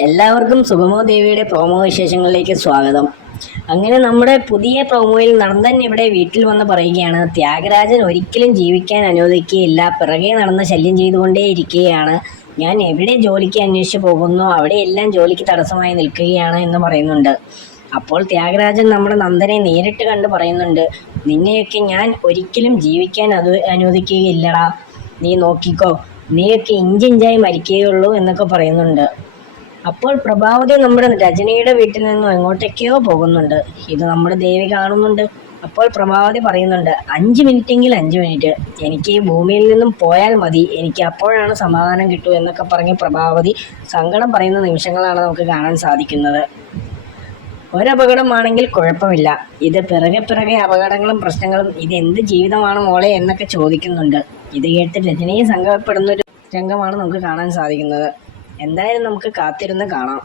എല്ലാവർക്കും സുഗമോ ദേവിയുടെ പ്രോമോ വിശേഷങ്ങളിലേക്ക് സ്വാഗതം. അങ്ങനെ നമ്മുടെ പുതിയ പ്രോമോയിൽ നന്ദൻ ഇവിടെ വീട്ടിൽ വന്ന് പറയുകയാണ് ത്യാഗരാജൻ ഒരിക്കലും ജീവിക്കാൻ അനുവദിക്കുകയില്ല. പിറകെ നടന്ന ശല്യം ചെയ്തുകൊണ്ടേ ഇരിക്കുകയാണ് ഞാൻ എവിടെ ജോലിക്ക് അന്വേഷിച്ച് പോകുന്നു? അവിടെയെല്ലാം ജോലിക്ക് തടസ്സമായി നിൽക്കുകയാണ് എന്ന് പറയുന്നുണ്ട്. അപ്പോൾ ത്യാഗരാജൻ നമ്മുടെ നന്ദനെ നേരിട്ട് കണ്ട് പറയുന്നുണ്ട് നിന്നെയൊക്കെ ഞാൻ ഒരിക്കലും ജീവിക്കാൻ അത് അനുവദിക്കുകയില്ലടാ. നീ നോക്കിക്കോ. നീയൊക്കെ ഇഞ്ചിഞ്ചായി മരിക്കുകയുള്ളൂ എന്നൊക്കെ പറയുന്നുണ്ട്. അപ്പോൾ പ്രഭാവതി നമ്മുടെ രജനിയുടെ വീട്ടിൽ നിന്നും എങ്ങോട്ടേക്കോ പോകുന്നുണ്ട്. ഇത് നമ്മുടെ ദേവി കാണുന്നുണ്ട്. അപ്പോൾ പ്രഭാവതി പറയുന്നുണ്ട് അഞ്ച് മിനിറ്റെങ്കിൽ അഞ്ച് മിനിറ്റ്. എനിക്ക് ഈ ഭൂമിയിൽ നിന്നും പോയാൽ മതി. എനിക്ക് അപ്പോഴാണ് സമാധാനം കിട്ടൂ എന്നൊക്കെ പറഞ്ഞ് പ്രഭാവതി സങ്കടം പറയുന്ന നിമിഷങ്ങളാണ് നമുക്ക് കാണാൻ സാധിക്കുന്നത്. ഒരപകടമാണെങ്കിൽ കുഴപ്പമില്ല. ഇത് പിറകെ പിറകെ അപകടങ്ങളും പ്രശ്നങ്ങളും ഇത് എന്ത് ജീവിതമാണ് മോളെ എന്നൊക്കെ ചോദിക്കുന്നുണ്ട്. ഇത് കേട്ട് രജനിയെ സങ്കടപ്പെടുന്ന ഒരു രംഗമാണ് നമുക്ക് കാണാൻ സാധിക്കുന്നത്. എന്തായാലും നമുക്ക് കാത്തിരുന്ന് കാണാം.